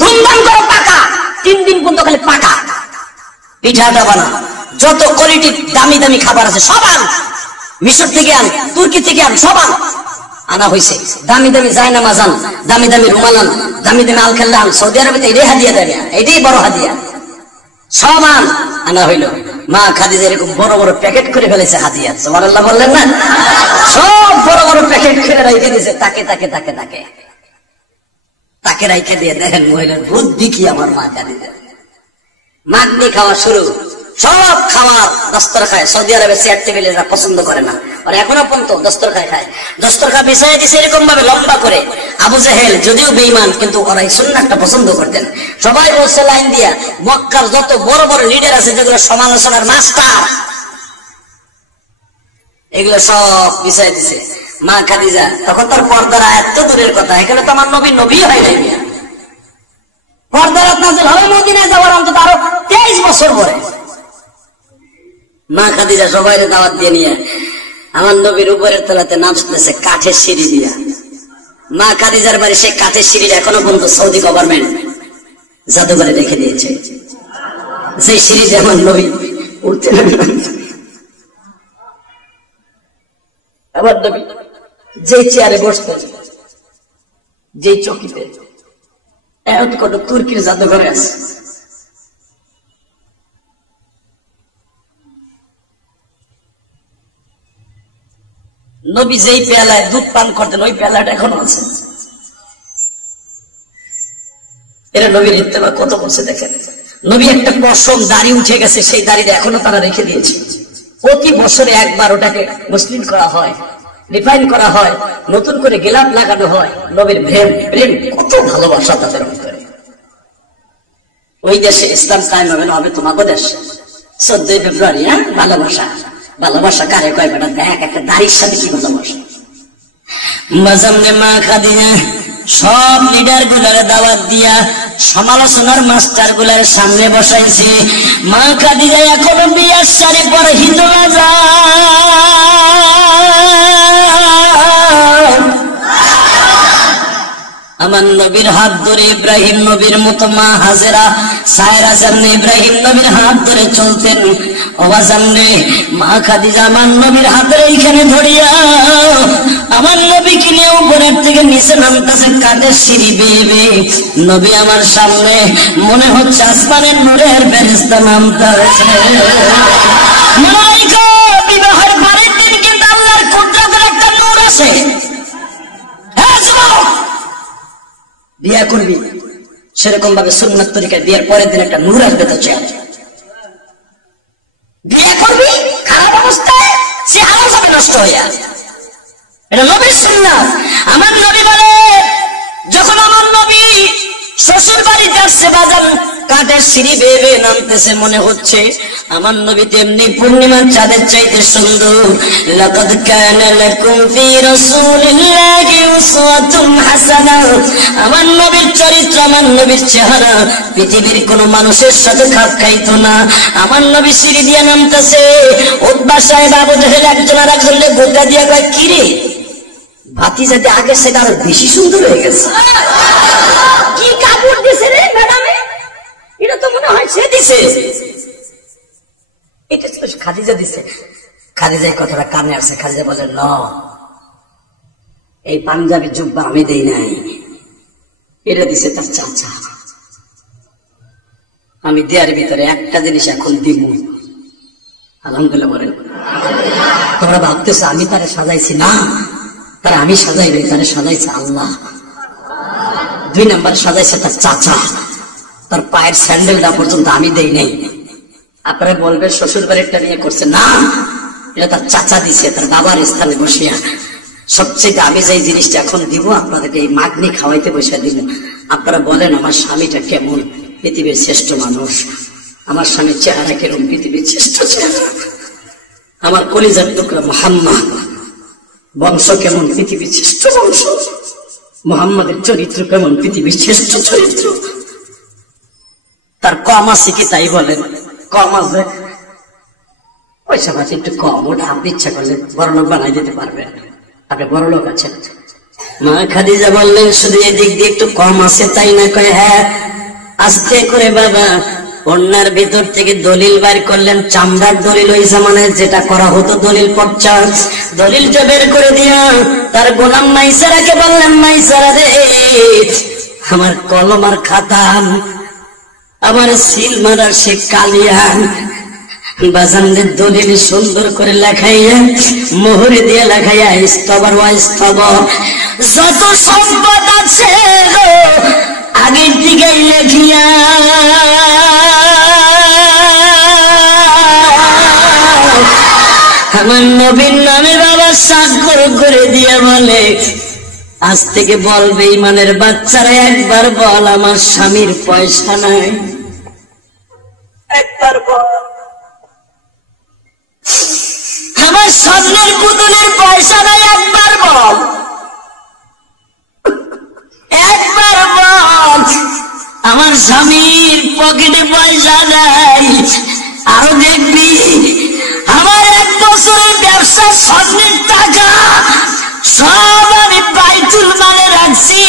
ধুমধাম করে পাকা, 3 দিন পর্যন্ত খালি পাকা পিঠাটা বানা। যত কোয়ালিটি দামি দামি খাবার আছে সব আন, মিশর থেকে আন, তুর্কি থেকে আন, সব আনা হয়েছে। দামি দামি জায়নামাজ আন, দামি দামি রুমাল আন, দামি দামি আলখাল্লা আন। সৌদি আরবে তো এটাই হাদিয়া দেবে, এটাই বড় হাদিয়া। সব আনা হইল। মা খাদিজা এরকম বড় বড় প্যাকেট করে ফেলেছে হাদিয়া, সুবহানাল্লাহ বললেন না? সব বড় বড় প্যাকেট করে রাইখে দিয়েছে। তাকে তাকে তাকে তাকে তাকে রাইখে দিয়ে দেখেন মহিলার বুদ্ধি কি। আমার মা খাদিজা মাগনি খাওয়া শুরু, সব খাওয়ার দস্তরখায়। সৌদি আরবে চেয়ার টেবিল এরা পছন্দ করে না, আর এখনো পর্যন্ত দস্তরখায় খায়। দস্তরখা বিছাইয়া দিছে এরকম ভাবে লম্বা করে। আবু জাহেল যদিও বেঈমান, কিন্তু ওরা এই সুন্নাতটা পছন্দ করতেন। সবাই বলছে লাইন দিয়া, মক্কার যত বড় বড় লিডার আছে যেগুলো সমালোচনার মাস্টার, এগুলো সব বিছাই দিছে। মা খাদিজা তখন তার পর্দার আয়াত তো দূরের কথা, এখানে তো আমার নবী নবী হয় নাই। পর্দার আয়াত নাযিল হবে মদিনায় যাওয়ার অন্তত আরো 23 বছর পরে। মা খাদিজা সবাই দাওয়াত দিয়ে নিয়ে আমার নবীর উপরের তলাতে নামতেছে কাঠের সিঁড়ি দিয়া। মা খাদিজার বাড়ি সেই কাঠের সিঁড়ি এখনো পর্যন্ত সৌদি গভর্নমেন্ট জাদুঘরে রেখে দিয়েছে। সেই সিঁড়িতে আমার নবী উঠতে আমার নবী যে চেয়ারে বসতেন, যে চকিতে, এখন কোন তুর্কির জাদুঘরে আছে। নবী যেই পেয়ালায় দুধ পান করতেন ওই পেয়ালাটা এখনো আছে। এরা নবীর ইত্তেবা কত বলছে দেখেন। নবী একটা পশম দাড়ি উঠে গেছে, সেই দাড়িটা এখনো তারা রেখে দিয়েছে। প্রতি বছরে একবার ওটাকে মুসলিম করা হয়, রিফাইন করা হয়, নতুন করে গিলাপ লাগানো হয়। নবীর প্রেম প্রেম কত ভালোবাসা তাদের অন্তরে। ওই দেশে ইসলাম কায়েম হবে না হবে তোমাকে দেশ 14 ফেব্রুয়ারি। হ্যাঁ, ভালোবাসা ভালোবাসা কারে কয় বেটা? দেখ একটা দাড়ির সাথে কি ভালোবাসা। মাঝামনে মা খাদিজা সব লিডার গুলার দাওয়াত দিয়া সমালোচনার মাস্টার গুলার সামনে বসাইছে। মা খাদিজা এখনো বিয়ার শাড়ি পরে হিন্দুরা আমার নবীর হাত ধরে ইব্রাহিম নবীর মতো মা হাজেরা সায়রা জান্নে ইব্রাহিম নবীর হাত ধরে চলতেন। অবাজানরে মা খাদিজা আমার নবীর হাতের এইখানে ধরিয়া আমার নবীকে নিয়ে উপরের থেকে নিচে নামতেছে কাঠের সিঁড়ি বেয়ে বেয়ে। নবী আমার সামনে মনে হচ্ছে আসমানের নূরের ফেরেশতা নামতেছে। মালাইকা বিবাহের পরের দিন কিন্তু আল্লাহর কুদরতের একটা নূর আছে। হ্যাঁ যুবক, বিয়ে করবি সেরকম ভাবে সুন্নাত তরিকায় বিয়ের পরের দিন একটা নূর আসবে তো চেয়ে। বিয়ে করবি খারাপ অবস্থায়, সে আলো যাবে নষ্ট হইয়া। এটা নবীর সুন্নাত। আমার নবী বলে, যখন আমার নবী শ্বশুর বাড়িতে আসছে বাজান কাঠের সিঁড়ি বেয়ে বেয়ে নামতেছে, মনে হচ্ছে আমার নবী তেমনি পূর্ণিমার চাঁদের চাইতে সুন্দর। লাকাদ কানা লাকুম ফি রাসূলিল্লাহি উসওয়াতুন হাসানাহ। আমার নবীর চরিত্র, আমার নবীর চেহারা পৃথিবীর কোন মানুষের সাথে খাপ খাইতো না। আমার নবী সিঁড়ি দিয়ে নামতেছে, উতবা সাহেব আবু জাহেল একজন আর একজনকে গোটা দিয়ে কয়, কি রে ভাতিজাতে আগে সেটা আরো বেশি সুন্দর হয়ে গেছে। কি কাপড় দিছে রে ম্যাডামে, এটা তো মনে হয় সে দিছে। এটা তো খাদিজা দিছে। খাদিজা এই কথাটা কানে আসছে। খাদিজা বলে, ন এই পাঞ্জাবি জুব্বা আমি দেই নাই, এটা দিছে তার চাচা। আমি দেয়ার ভিতরে একটা জিনিস এখন দিব। আলহামদুলিল্লাহ বলেন। তোমরা ভাবতেছ আমি তারে সাজাইছি? না, তারা আমি সাজাই নাই, তারা সাজাইছে আল্লাহ। 2 নাম্বার সাজাইছে তার চাচা। তার পায়ের স্যান্ডেলটা পর্যন্ত আমি দেই নাই। আপনারা বলবেন শ্বশুর বাড়িটা নিয়ে করছে, না, এটা তার চাচা দিছে তার বাবার স্থানে বসিয়া। সবচেয়ে আমি যে জিনিসটা এখন দিব আপনাদেরকে এই মাগনি খাওয়াইতে বসে দিব। আপনারা বলেন আমার স্বামীটা কেমন? পৃথিবীর শ্রেষ্ঠ মানুষ। আমার স্বামীর চেহারা কেমন? পৃথিবীর শ্রেষ্ঠ চেহারা। আমার কলিজার টুকরা মুহাম্মদ, বংশ কেমন? পৃথিবীর শ্রেষ্ঠ বংশ। মুহাম্মাদের চরিত্র কেমন? পৃথিবীর শ্রেষ্ঠ চরিত্র। তার কম আছে কি তাই বলেন? কম আছে, পয়সা পাচ্ছে একটু কম, ওটা আপনি ইচ্ছা করলে বড়লোক বানাই দিতে পারবেন। আপনি বড়লোক আছেন। মা খাদিজা বললেন, শুধু এদিক দিয়ে একটু কম আছে তাই না? কয় হ্যাঁ, আস্তে করে বাবা অন্যার ভিতর থেকে দলিল বাইর করলেন, চামড়ার দলিল ওই জামানায় যেটা করা হতো দলিল পর্চা, দলিলটা বের করে দিয়া তার গোলাম মাইসারাকে বললেন, মাইসারা রে আমার কলম আর খাতা, আমার সিল মারার সে কালিয়ান বাজানদের দলিল সুন্দর করে লেখাইয়া মোহরে দিয়ে লেখাইয়া স্তবর ওয়া স্তবর যত সম্পদ আছে আগের দিকে লেখিয়া আমার নবীর নামে বাবা স্বাক্ষর করে দিয়ে বলে, আজ থেকে বলবে ইমানের বাচ্চারা একবার বল আমার স্বামীর পয়সা নাই, একবার বল আমার স্বর্ণের পুতুলের পয়সা নাই, একবার বল, একবার বল আমার স্বামীর পকেটে পয়সা নাই। আরো দেখবি আমার 1 বছরের ব্যবসা স্বর্ণের টাকা সব আমি বাইতুল মালে রাখছি,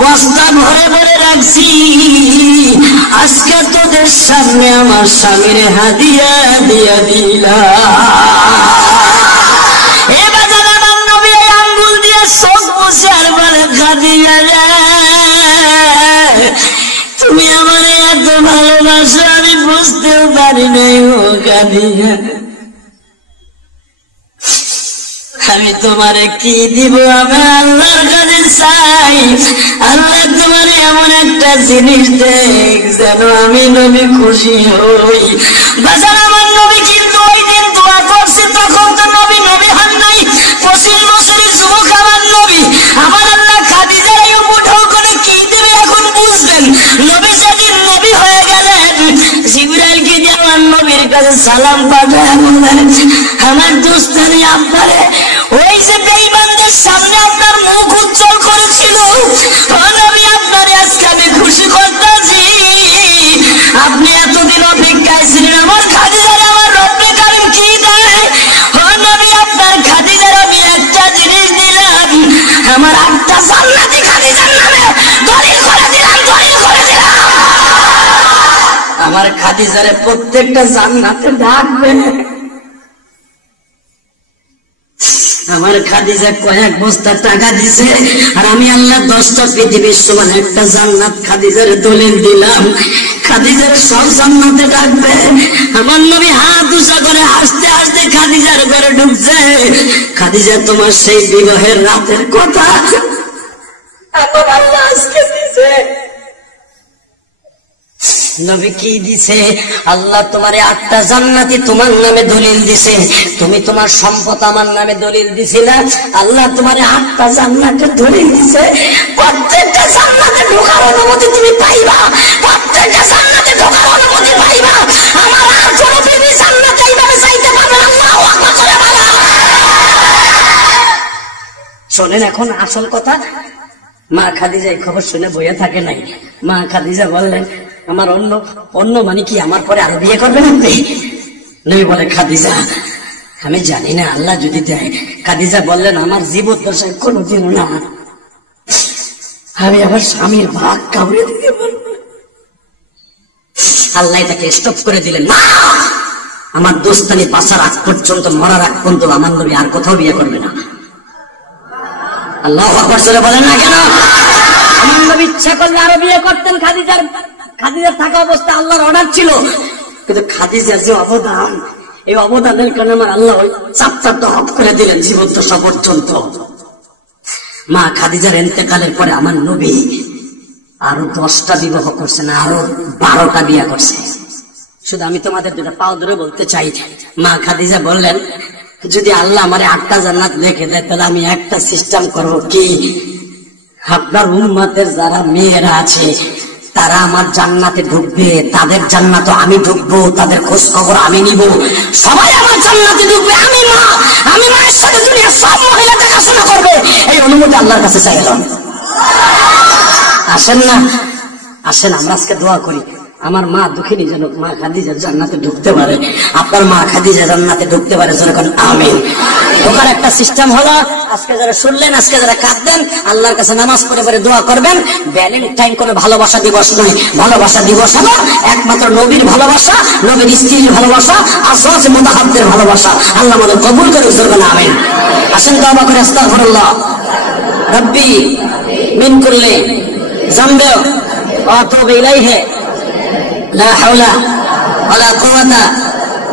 বস্তা ভরে ভরে রাখছি, আজকে তোদের সামনে আমার স্বামীর হাদিয়া দিয়া দিলাম। এবার আমার নবী আঙ্গুল দিয়ে চোখ মুছে আর বলে, খাদিজা তুমি আমার এত ভালোবাসো আমি বুঝতেও পারি নাই ও খাদিজা, আমি তোমারে কি দিব, আমি আল্লাহর কাছে চাই, আল্লাহ তোমারে এমন একটা জিনিস দেখ যেন আমি নবী খুশি হই। বাজার আমার নবী কিন্তু ওই দিন দোয়া করছে, তখন তো নবী হন নাই, 25 বছরের যুবক আমার নবী, আমার আল্লাহ খাদিজার এই মুঠো করে কি দেবে এখন বুঝবেন। নবী যেদিন নবী হয়ে গেলেন জিবরাইলকে দিয়ে আমার নবীর কাছে সালাম পাঠায় বলেন, আমার দোস্তানি আপনারে ওই যে বেঈমানদের সামনে আপনার মুখ উজ্জ্বল করেছিল, নবী আপনারে আজকে আমি খুশি করতেছি, আপনি এতদিন অপেক্ষায় ছিলেন আমার খাদিজার আমার রব্বে কারীম কি দেয়, নবী আপনার খাদিজার আমি একটা জিনিস দিলাম, আমার 8টা জান্নাতি খাদিজার নামে দলিল করে দিলাম, দলিল করে দিলাম, আমার খাদিজারে প্রত্যেকটা জান্নাতে ডাকবে। আমার খাদিজা কয়েক বস্তা টাকা দিছে আর আমি আল্লাহ 10টা পৃথিবীর সমান একটা জান্নাত খাদিজার দলিল দিলাম, খাদিজার সব জান্নাতে ডাকবে। আমার নবী হাত উঁচা করে হাসতে হাসতে খাদিজার ঘরে ঢুকছে, খাদিজা তোমার সেই বিবাহের রাতের কথা এখন আল্লাহ আজকে দিছে। নবী কি দিছে? আল্লাহ তোমারে 8টা জান্নাতি তোমার নামে দলিল দিছে, তুমি তোমার সম্পদ আমার নামে দলিল দিছিলা, আল্লাহ তোমারে 8টা জান্নাতে দলিল দিছে, প্রত্যেকটা জান্নাতে ঢোকার অনুমতি তুমি পাইবা, প্রত্যেকটা জান্নাতে ঢোকার অনুমতি পাইবা, আমার আর কোনো বিবি জান্নাতে এইভাবে যাইতে পারবে না। আল্লাহু আকবার করে বলো। শোনেন এখন আসল কথা, মা খাদিজা এই খবর শুনে বইয়া থাকে নাই, মা খাদিজা বললেন, আমার অন্য মানে কি আমার পরে আরো বিয়ে করবেন আপনি? নবী বলে, খাদিজা আমি জানি না, আল্লাহ যদি দেয়। খাদিজা বললেন, আমার জীবদ্দশায় কোনোদিন না আমি আবার স্বামীর ভাগ কাউরে দিতে পারবো। আল্লাহ এটাকে স্টপ করে দিলেন, না আমার দোস্তানি বাঁচার আগ পর্যন্ত, মরার আগ পর্যন্ত আমার নবী আর কোথাও বিয়ে করবে না। আল্লাহু আকবার বলেন না কেন? আমার নবী ইচ্ছা করলে আরো বিয়ে করতেন, খাদিজার থাকা অবস্থা আল্লাহর অর্ডার ছিল, কিন্তু খাদিজার যে অবদান, এই অবদানের কারণে আমার আল্লাহ ওই চাপটা অফ করে দিলেন জীবদ্দশা পর্যন্ত। মা খাদিজার ইন্তেকালের পরে আমার নবী আরো 10টা বিবাহ করছে না, আরো 12টা বিয়ে করছে। শুধু আমি তোমাদের দুটা পাও ধরে বলতে চাই, মা খাদিজা বললেন, যদি আল্লাহ আমার 8টা জান্নাত লিখে দেয় তাহলে আমি একটা সিস্টেম করবো কি, আপনার উম্মতের যারা মেয়েরা আছে তারা আমার জান্নাতে ঢুকবে, তাদের জান্নাতে আমি ঢুকবো, তাদের খোঁজ খবর আমি নিব, সবাই আমার জান্নাতে ঢুকবে, আমি মায়ের সাথে দুনিয়ার সব মহিলা দেখাশোনা করবে। এই অনুমতি আল্লাহর কাছে চাইলাম। আসেন না, আসেন আমরা আজকে দোয়া করি, আমার মা দুঃখিনী যেন মা খাদিজা জান্নাতে ঢুকতে পারে, আপনার মা খাদিজা জান্নাতে ঢুকতে পারে, যেরকম আমিন। ঢোকার একটা সিস্টেম হলো, আজকে যারা শুনলেন, আজকে যারা কাঁদবেন, আল্লাহর কাছে নামাজ পড়ে পড়ে দোয়া করবেন। ভ্যালেন্টাইন কোনো ভালোবাসা দিবস নয়, ভালোবাসা দিবস হলো একমাত্র নবীর ভালোবাসা, নবীর স্ত্রীর ভালোবাসা, আজওয়াজ মুতাহারদের ভালোবাসা। আল্লাহ আমাদের কবুল করে, যেরকম আমিন। আসেন তওবা করে আস্তাগফিরুল্লাহ রব্বি মিন কুল্লি যামবি ওয়া আতুবু ইলাইহি لا حول ولا قوة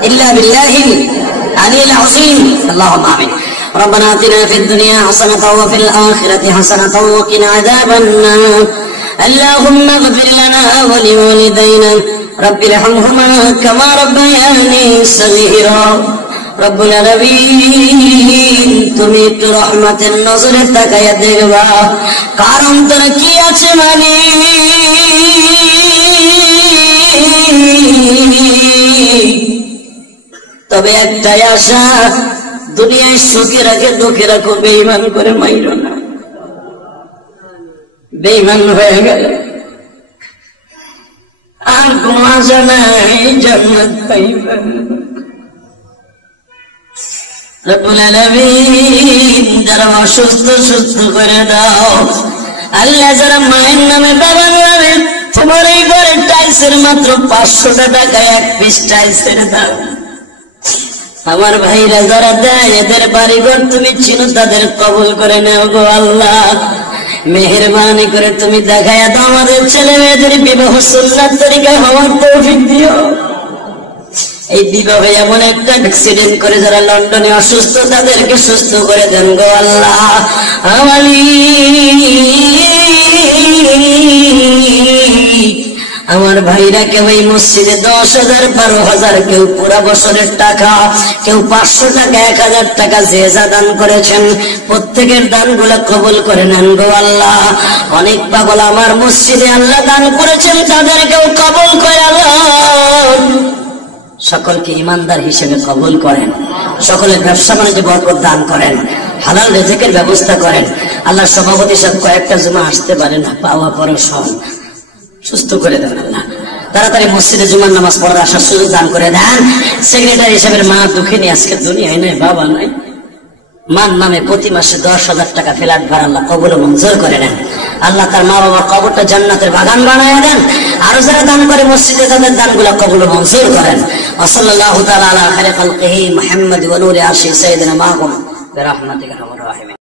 إلا بالله العلي العظيم. اللهم آمين. ربنا آتنا في الدنيا حسنة وفي الآخرة حسنة وقنا عذاب النار. اللهم اغفر لنا ولوالدينا رب ارحمهما كما ربياني صغيرا. رب العالمين তুমি একটু রহমতের নজরে তাকায়া দেখবা কার অন্তরে কি আছে তবে একটাই আশা, দুনিয়ায় সুখে রাখে দুঃখে রাখো, বেঈমান করে মাইরো না। বেঈমান হয়ে গেল আর কোন আশা নাই জান্নাত পাইবেন। রব্বুল আলামিন যারা অসুস্থ সুস্থ করে দাও আল্লাহ, যারা মায়ের নামে বাবার নামে তোমার এই ঘরে টাইলসের মাত্র 500 টাকা এক পিস টাইলসের দাম। আমার ভাইরা যারা দেয় এদের বাড়িঘর তুমি চিনো, তাদের কবুল করে নেও গো আল্লাহ। মেহেরবানি করে তুমি দেখায়া দাও আমাদের ছেলে মেয়েদের বিবাহ সুন্নাত তরিকায় হওয়ার তৌফিক দিও। এই বিবাহে এমন একটা অ্যাক্সিডেন্ট করে যারা লন্ডনে অসুস্থ, তাদেরকে সুস্থ করে দেন গো আল্লাহ। আমার ভাইরা কেউ এই মসজিদে 10,000 12,000, কেউ পুরা বছরের টাকা, কেউ 500 টাকা 1,000 টাকা যে যা দান করেছেন, প্রত্যেকের দানগুলো কবুল করে নেন গো আল্লাহ। অনেক পাগল আমার মসজিদে আল্লাহ দান করেছেন, তাদেরকেও কবুল করে আল্লাহ। সকলকে ইমানদার হিসেবে কবুল করেন, সকলের ব্যবসা বাণিজ্য বরকত দান করেন, হালাল রিজিকের ব্যবস্থা করেন। আল্লাহ সভাপতি সাহেব কয়েকটা জুমা আসতে পারে না, পাওয়া পরে সব সুস্থ করে দেন আল্লাহ। তাড়াতাড়ি মসজিদে জুমার নামাজ পড়ার আসার সুযোগ দান করে দেন। সেক্রেটারি হিসেবে মা দুঃখিনী, আজকে দুনিয়ায় নাই, বাবা নাই, মান নামে প্রতি মাসে 10,000 টাকা ফ্ল্যাট ভাড়া আল্লাহ কবুল মঞ্জুর করে নেন। আল্লাহ তার মা বাবার কবরটা জান্নাতের বাগান বানায় দেন। আরো যারা দান করে মসজিদে, তাদের দানগুলো কবুল মঞ্জুর করেন। সাল্লাল্লাহু তাআলা আলা খায়রি খালকিহি মুহাম্মদ ওয়া নূরি আরশি সাইয়্যিদিনা মাহমুদ বিরহমাতিকা আরহামার রাহিমিন।